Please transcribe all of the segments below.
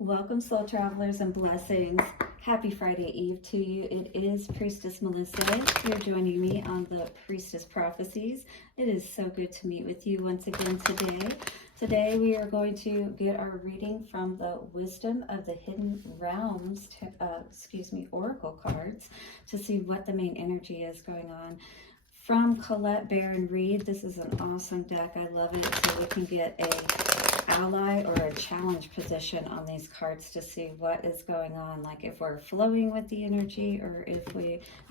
Welcome, soul travelers, and blessings. Happy Friday Eve to you. It is Priestess Melissae. You're joining me on the Priestess Prophecies. It is so good to meet with you once again today. Today we are going to get our reading from the Wisdom of the Hidden Realms, Oracle cards, to see what the main energy is going on. From Colette Baron Reed. This is an awesome deck. I love it. So we can get a ally or a challenge position on these cards to see what is going on, like if we're flowing with the energy or if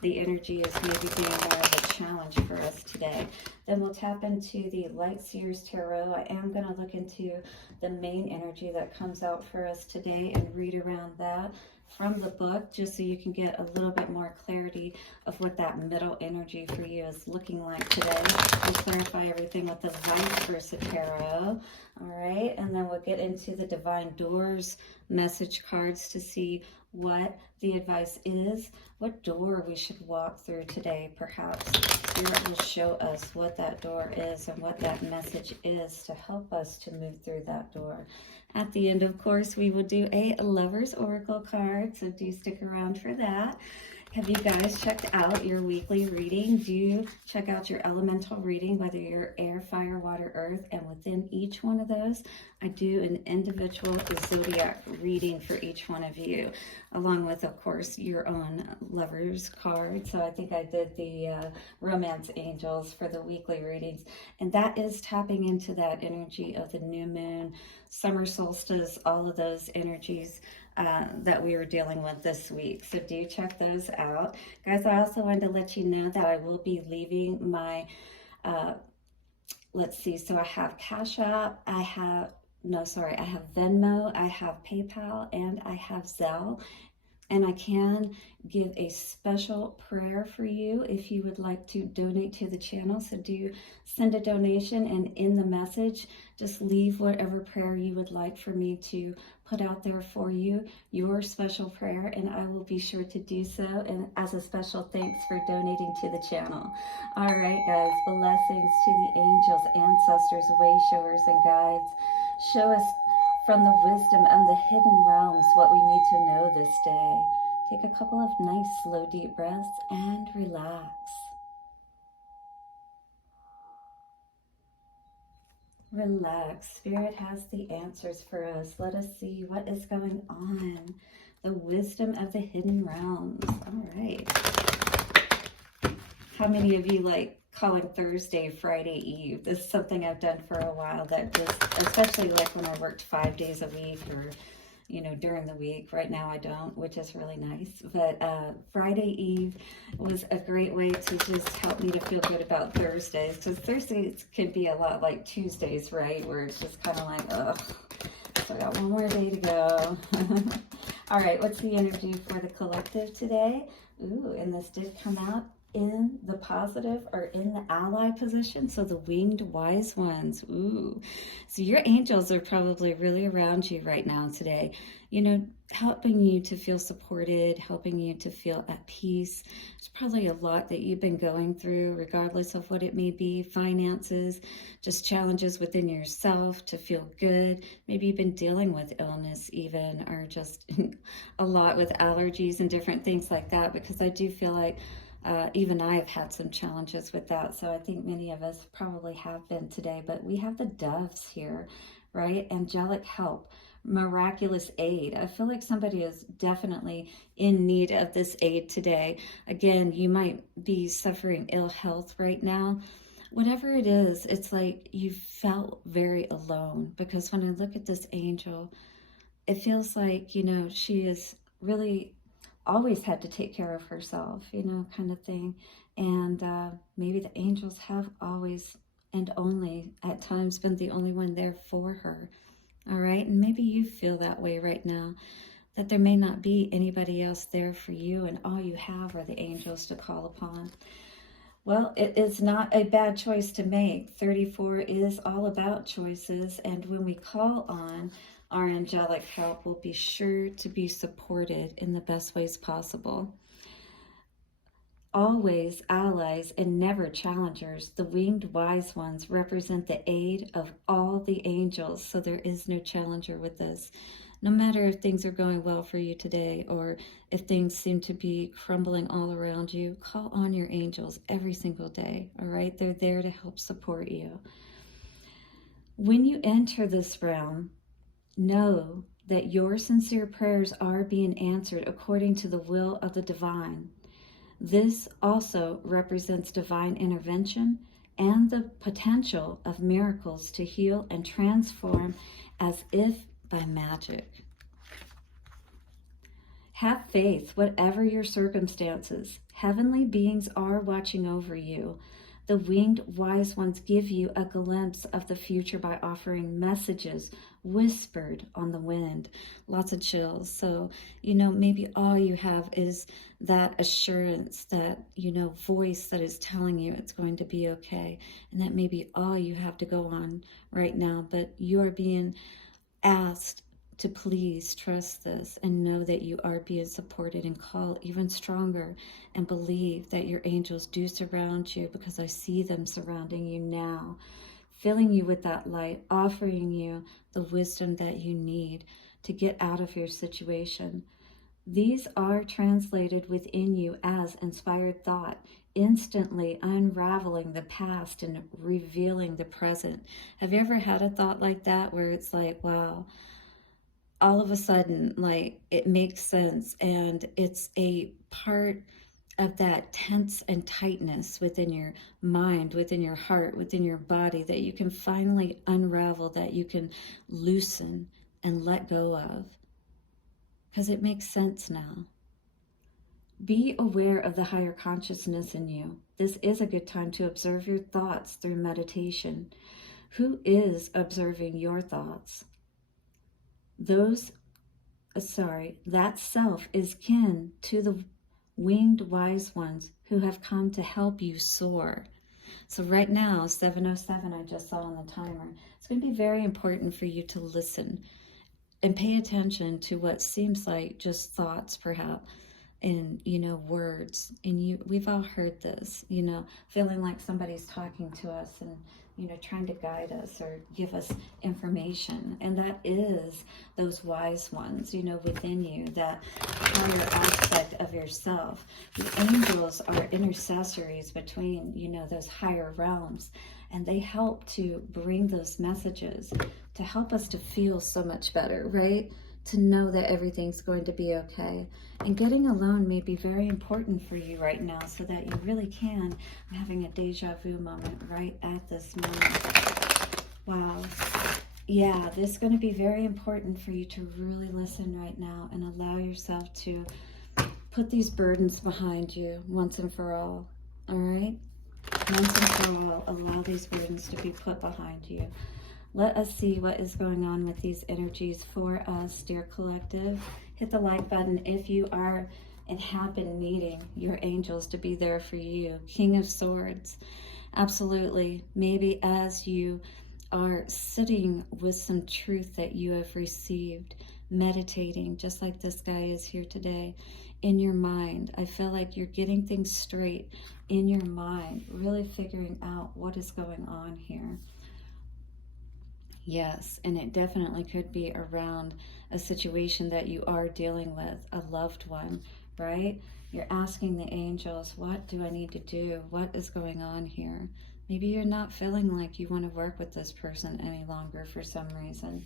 the energy is maybe being more of a challenge for us today. Then we'll tap into the Light Seers Tarot. I am going to look into the main energy that comes out for us today and read around that from the book, just so you can get a little bit more clarity of what that middle energy for you is looking like today, and clarify everything with the Vice Versa Tarot. All right, and then we'll get into the Divine Doors message cards to see what the advice is, what door we should walk through today. Perhaps Spirit will show us what that door is and what that message is to help us to move through that door. At the end, of course, we will do a Lover's Oracle card, so do stick around for that. Have you guys checked out your weekly reading? Do check out your elemental reading, whether you're air, fire, water, earth, and within each one of those, I do an individual zodiac reading for each one of you, along with, of course, your own lover's card. So I think I did the romance angels for the weekly readings, and that is tapping into that energy of the new moon, summer solstice, all of those energies that we were dealing with this week. So do check those out. Guys, I also wanted to let you know that I will be leaving my, let's see, so I have Cash App, I have Venmo, I have PayPal, and I have Zelle. And I can give a special prayer for you if you would like to donate to the channel. So do send a donation, and in the message, just leave whatever prayer you would like for me to put out there for you, your special prayer, and I will be sure to do so, and as a special thanks for donating to the channel. All right, guys, blessings to the angels, ancestors, way showers, and guides. Show us from the wisdom and the hidden realms what we need to know this day. Take a couple of nice, slow, deep breaths and relax. Relax. Spirit has the answers for us. Let us see what is going on. The wisdom of the hidden realms. All right. How many of you like calling Thursday Friday Eve? This is something I've done for a while, that just, especially like when I worked 5 days a week, or during the week. Right now I don't, which is really nice. But Friday Eve was a great way to just help me to feel good about Thursdays, because Thursdays can be a lot like Tuesdays, right? Where it's just kind of like, ugh, so I got one more day to go. All right, what's the energy for the collective today? Ooh, and this did come out in the positive, or in the ally position, so the winged wise ones. Ooh, so your angels are probably really around you right now today, helping you to feel supported, helping you to feel at peace. There's probably a lot that you've been going through, regardless of what it may be: finances, just challenges within yourself to feel good. Maybe you've been dealing with illness even, or just a lot with allergies and different things like that, because I do feel like even I have had some challenges with that. So I think many of us probably have been today. But we have the doves here, right? Angelic help, miraculous aid. I feel like somebody is definitely in need of this aid today. Again, you might be suffering ill health right now. Whatever it is, it's like you felt very alone, because when I look at this angel, it feels like, she is really always had to take care of herself, kind of thing. And maybe the angels have always and only at times been the only one there for her. All right, and maybe you feel that way right now, that there may not be anybody else there for you, and all you have are the angels to call upon. Well, it is not a bad choice to make. 34 is all about choices, and when we call on our angelic help, will be sure to be supported in the best ways possible. Always allies and never challengers, the winged wise ones represent the aid of all the angels, so there is no challenger with this. No matter if things are going well for you today or if things seem to be crumbling all around you, call on your angels every single day, all right? They're there to help support you. When you enter this realm, know that your sincere prayers are being answered according to the will of the divine. This also represents divine intervention and the potential of miracles to heal and transform as if by magic. Have faith, whatever your circumstances. Heavenly beings are watching over you. The winged wise ones give you a glimpse of the future by offering messages whispered on the wind. Lots of chills. So, maybe all you have is that assurance, that, voice that is telling you it's going to be okay. And that may be all you have to go on right now. But you are being asked to please trust this and know that you are being supported, and call even stronger and believe that your angels do surround you, because I see them surrounding you now, filling you with that light, offering you the wisdom that you need to get out of your situation. These are translated within you as inspired thought, instantly unraveling the past and revealing the present. Have you ever had a thought like that where it's like, wow, all of a sudden, like, it makes sense, and it's a part of that tense and tightness within your mind, within your heart, within your body, that you can finally unravel, that you can loosen and let go of, because it makes sense now. Be aware of the higher consciousness in you. This is a good time to observe your thoughts through meditation. Who is observing your thoughts? That self is kin to the winged wise ones who have come to help you soar. So right now, 7:07, I just saw on the timer, it's going to be very important for you to listen and pay attention to what seems like just thoughts, perhaps, and, words. And we've all heard this, feeling like somebody's talking to us and, trying to guide us or give us information. And that is those wise ones, within you, that higher aspect of yourself. The angels are intercessories between, those higher realms. And they help to bring those messages to help us to feel so much better, right? To know that everything's going to be okay. And getting alone may be very important for you right now, so that you really can. I'm having a deja vu moment right at this moment. Wow. Yeah, this is going to be very important for you to really listen right now and allow yourself to put these burdens behind you once and for all. All right? Once and for all, allow these burdens to be put behind you. Let us see what is going on with these energies for us, dear collective. Hit the like button if you are and have been needing your angels to be there for you. King of Swords, absolutely. Maybe as you are sitting with some truth that you have received, meditating, just like this guy is here today, in your mind. I feel like you're getting things straight in your mind, really figuring out what is going on here. Yes, and it definitely could be around a situation that you are dealing with, a loved one, right? You're asking the angels, what do I need to do? What is going on here? Maybe you're not feeling like you want to work with this person any longer for some reason.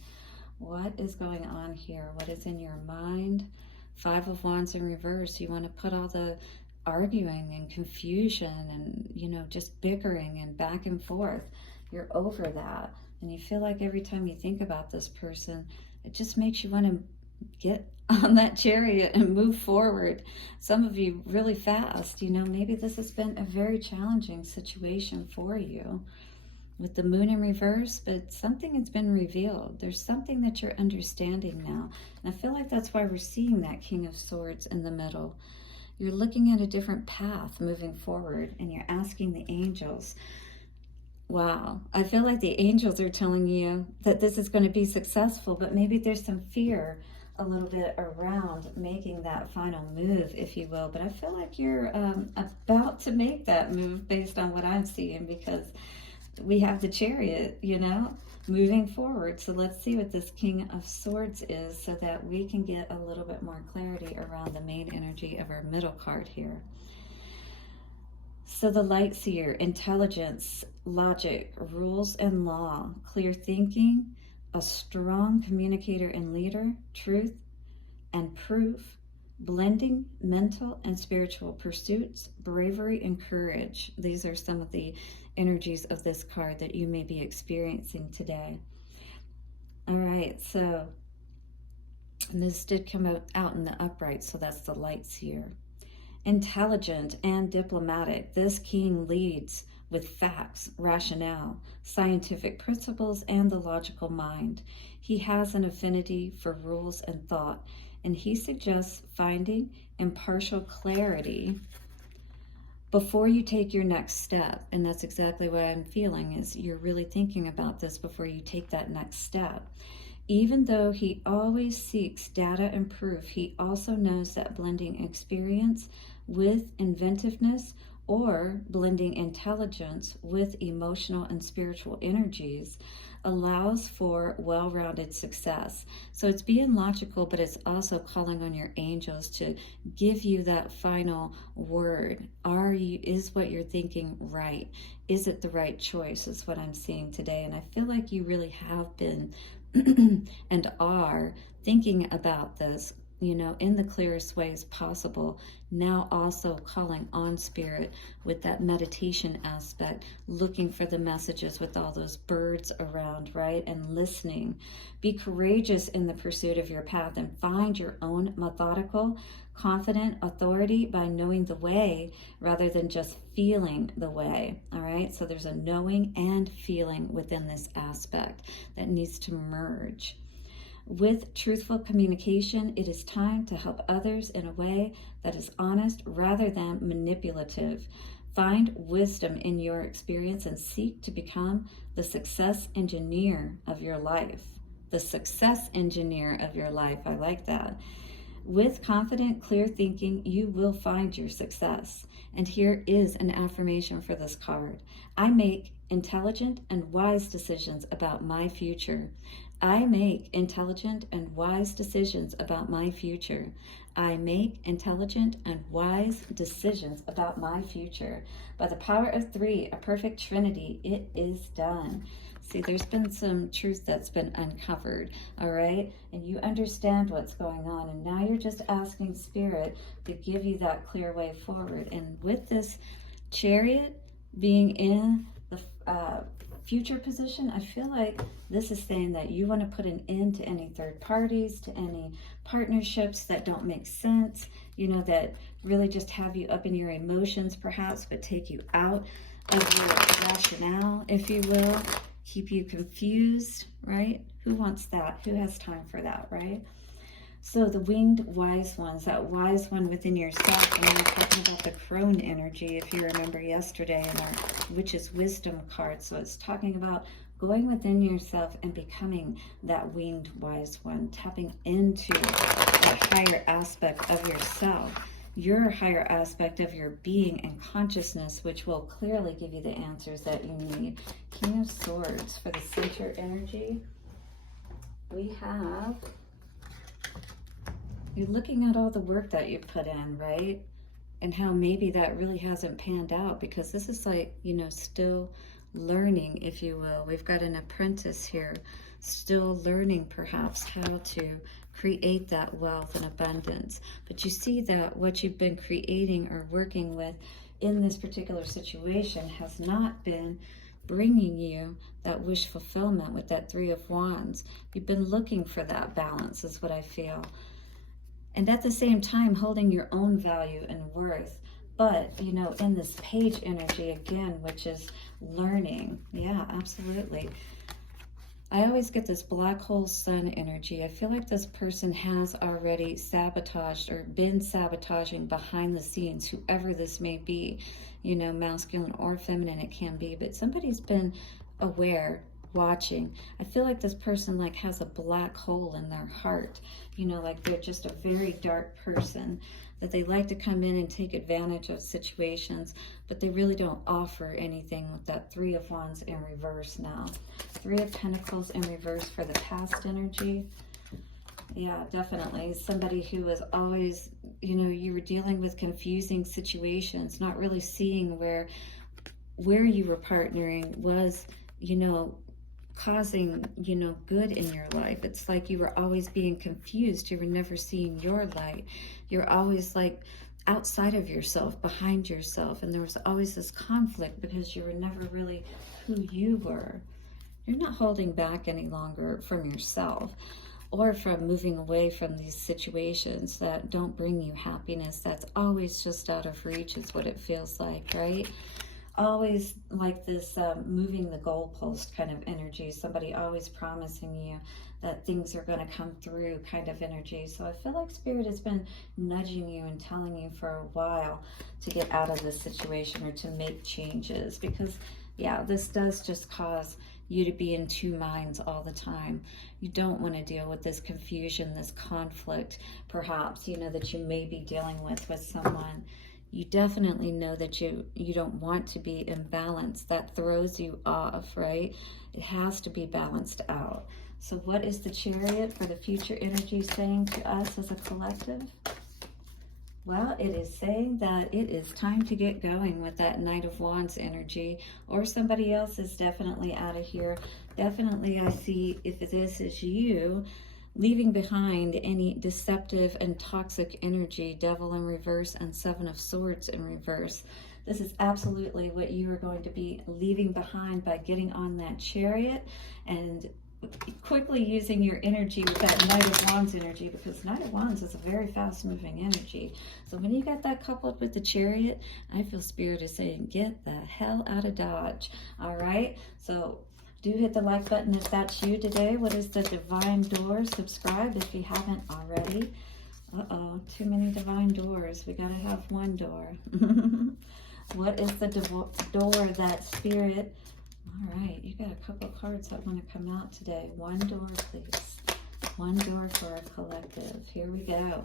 What is going on here? What is in your mind? 5 of Wands in reverse. You want to put all the arguing and confusion and, just bickering and back and forth. You're over that. And you feel like every time you think about this person, it just makes you want to get on that chariot and move forward. Some of you really fast. Maybe this has been a very challenging situation for you with the moon in reverse, but something has been revealed. There's something that you're understanding now. And I feel like that's why we're seeing that King of Swords in the middle. You're looking at a different path moving forward, and you're asking the angels. Wow, I feel like the angels are telling you that this is going to be successful, but maybe there's some fear a little bit around making that final move, if you will. But I feel like you're about to make that move based on what I'm seeing, because we have the Chariot, moving forward. So let's see what this King of Swords is so that we can get a little bit more clarity around the main energy of our middle card here. So the Light Seer, intelligence, logic, rules and law, clear thinking, a strong communicator and leader, truth and proof, blending mental and spiritual pursuits, bravery and courage. These are some of the energies of this card that you may be experiencing today. All right, so this did come out in the upright, so that's the Light Seer. Intelligent and diplomatic, this king leads with facts, rationale, scientific principles, and the logical mind. He has an affinity for rules and thought, and he suggests finding impartial clarity before you take your next step. And that's exactly what I'm feeling, is you're really thinking about this before you take that next step. Even though he always seeks data and proof, he also knows that blending experience with inventiveness, or blending intelligence with emotional and spiritual energies, allows for well-rounded success. So it's being logical, but it's also calling on your angels to give you that final word. Is what you're thinking right? Is it the right choice, is what I'm seeing today. And I feel like you really have been and are thinking about this, in the clearest ways possible. Now also calling on spirit with that meditation aspect, looking for the messages with all those birds around, right? And listening. Be courageous in the pursuit of your path and find your own methodical, confident authority by knowing the way rather than just feeling the way. All right, so there's a knowing and feeling within this aspect that needs to merge. With truthful communication, it is time to help others in a way that is honest rather than manipulative. Find wisdom in your experience and seek to become the success engineer of your life. The success engineer of your life. I like that. With confident, clear thinking, you will find your success. And here is an affirmation for this card. I make intelligent and wise decisions about my future. I make intelligent and wise decisions about my future. I make intelligent and wise decisions about my future. By the power of three, a perfect trinity, it is done. See, there's been some truth that's been uncovered, all right? And you understand what's going on. And now you're just asking Spirit to give you that clear way forward. And with this Chariot being in the future position, I feel like this is saying that you want to put an end to any third parties, to any partnerships that don't make sense, that really just have you up in your emotions perhaps, but take you out of your rationale, if you will, keep you confused, right? Who wants that? Who has time for that, right? So the winged wise ones, that wise one within yourself, and we're talking about the crone energy, if you remember yesterday in our Witch's Wisdom card. So it's talking about going within yourself and becoming that winged wise one, tapping into that higher aspect of yourself, your higher aspect of your being and consciousness, which will clearly give you the answers that you need. King of Swords for the center energy. We have... You're looking at all the work that you put in, right? And how maybe that really hasn't panned out, because this is like, still learning, if you will. We've got an apprentice here, still learning perhaps how to create that wealth and abundance. But you see that what you've been creating or working with in this particular situation has not been bringing you that wish fulfillment with that Three of Wands. You've been looking for that balance, is what I feel. And at the same time, holding your own value and worth. But, in this page energy again, which is learning. Yeah, absolutely. I always get this black hole sun energy. I feel like this person has already sabotaged or been sabotaging behind the scenes, whoever this may be, masculine or feminine it can be. But somebody's been aware watching. I feel like this person like has a black hole in their heart, you know, like they're just a very dark person, that they like to come in and take advantage of situations, but they really don't offer anything with that Three of Wands in reverse now. Three of Pentacles in reverse for the past energy. Yeah, definitely. Somebody who was always, you know, you were dealing with confusing situations, not really seeing where you were partnering was, you know, causing, you know, good in your life. It's like you were always being confused. You were never seeing your light. You're always like outside of yourself, behind yourself. And there was always this conflict because you were never really who you were. You're not holding back any longer from yourself or from moving away from these situations that don't bring you happiness. That's always just out of reach is what it feels like, right? Always like this moving the goalpost kind of energy, somebody always promising you that things are going to come through kind of energy. So I feel like Spirit has been nudging you and telling you for a while to get out of this situation or to make changes, because yeah, this does just cause you to be in two minds all the time. You don't want to deal with this confusion, this conflict, perhaps, you know, that you may be dealing with someone. You definitely know that you don't want to be imbalanced. That throws you off, right? It has to be balanced out. So what is the Chariot for the future energy saying to us as a collective? Well, it is saying that it is time to get going with that Knight of Wands energy, or somebody else is definitely out of here. Definitely I see, if this is you, leaving behind any deceptive and toxic energy, Devil in reverse and Seven of Swords in reverse. This is absolutely what you are going to be leaving behind by getting on that Chariot and quickly using your energy with that Knight of Wands energy, because Knight of Wands is a very fast moving energy. So when you got that coupled with the Chariot, I feel Spirit is saying, get the hell out of Dodge. All right. So do hit the like button if that's you today. What is the Divine Door? Subscribe if you haven't already. Uh-oh, too many divine doors. We gotta have one door. What is the door that Spirit... All right, you got a couple cards that want to come out today. One door, please. One door for our collective. Here we go.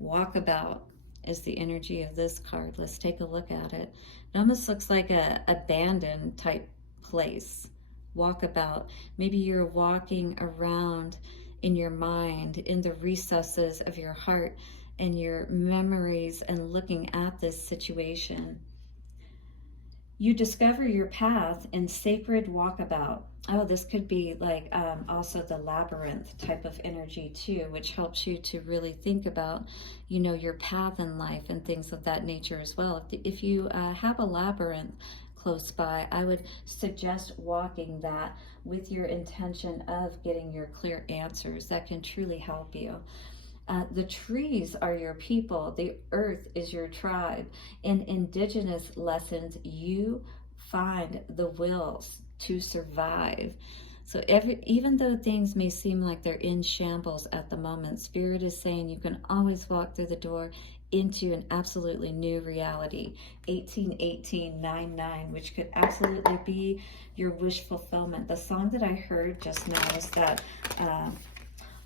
Walkabout is the energy of this card. Let's take a look at it. It almost looks like a abandoned type place. Walkabout. Maybe you're walking around in your mind, in the recesses of your heart and your memories, and looking at this situation. You discover your path in sacred walkabout. Oh, this could be like also the labyrinth type of energy too, which helps you to really think about, you know, your path in life and things of that nature as well. If you have a labyrinth close by, I would suggest walking that with your intention of getting your clear answers. That can truly help you. The trees are your people. The earth is your tribe. In indigenous lessons, you find the wills to survive. So even though things may seem like they're in shambles at the moment, Spirit is saying you can always walk through the door into an absolutely new reality. 181899, which could absolutely be your wish fulfillment. The song that I heard just now is that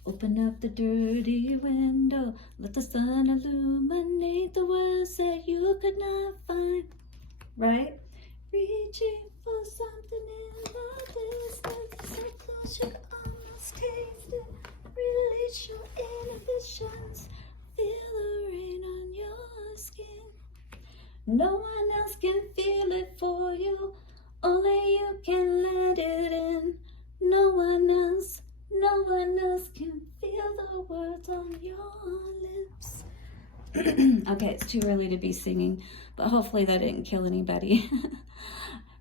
open up the dirty window, let the sun illuminate the words that you could not find, right? Reaching for something in the distance, so close you almost taste it. Release your inhibitions, feel the rain on your skin. No one else can feel it for you, only you can let it in. No one else can feel the words on your lips. Okay, it's too early to be singing, but hopefully that didn't kill anybody.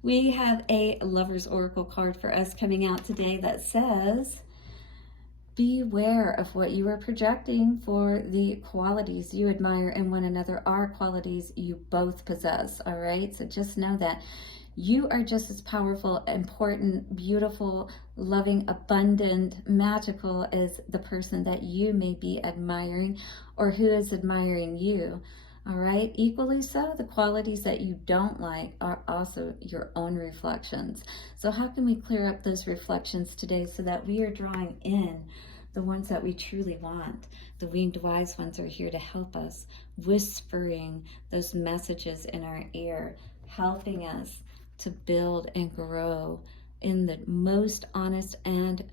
We have a Lover's Oracle card for us coming out today that says, beware of what you are projecting, for the qualities you admire in one another are qualities you both possess. All right, so just know that you are just as powerful, important, beautiful, loving, abundant, magical as the person that you may be admiring or who is admiring you. All right, equally so, the qualities that you don't like are also your own reflections. So how can we clear up those reflections today so that we are drawing in the ones that we truly want? The winged wise ones are here to help us, whispering those messages in our ear, helping us to build and grow in the most honest and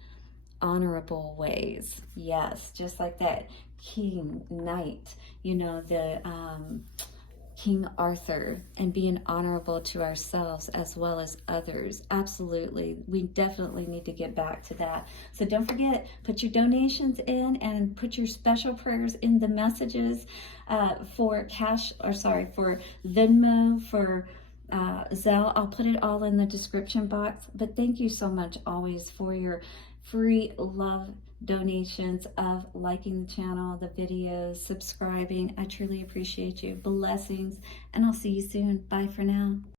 honorable ways. Yes, just like that king knight, you know, the King Arthur, and being honorable to ourselves as well as others. Absolutely. We definitely need to get back to that. So don't forget, put your donations in and put your special prayers in the messages for for Venmo, for Zelle. I'll put it all in the description box. But thank you so much always for your free love donations, of liking the channel, the videos, subscribing. I truly appreciate you. Blessings, and I'll see you soon. Bye for now.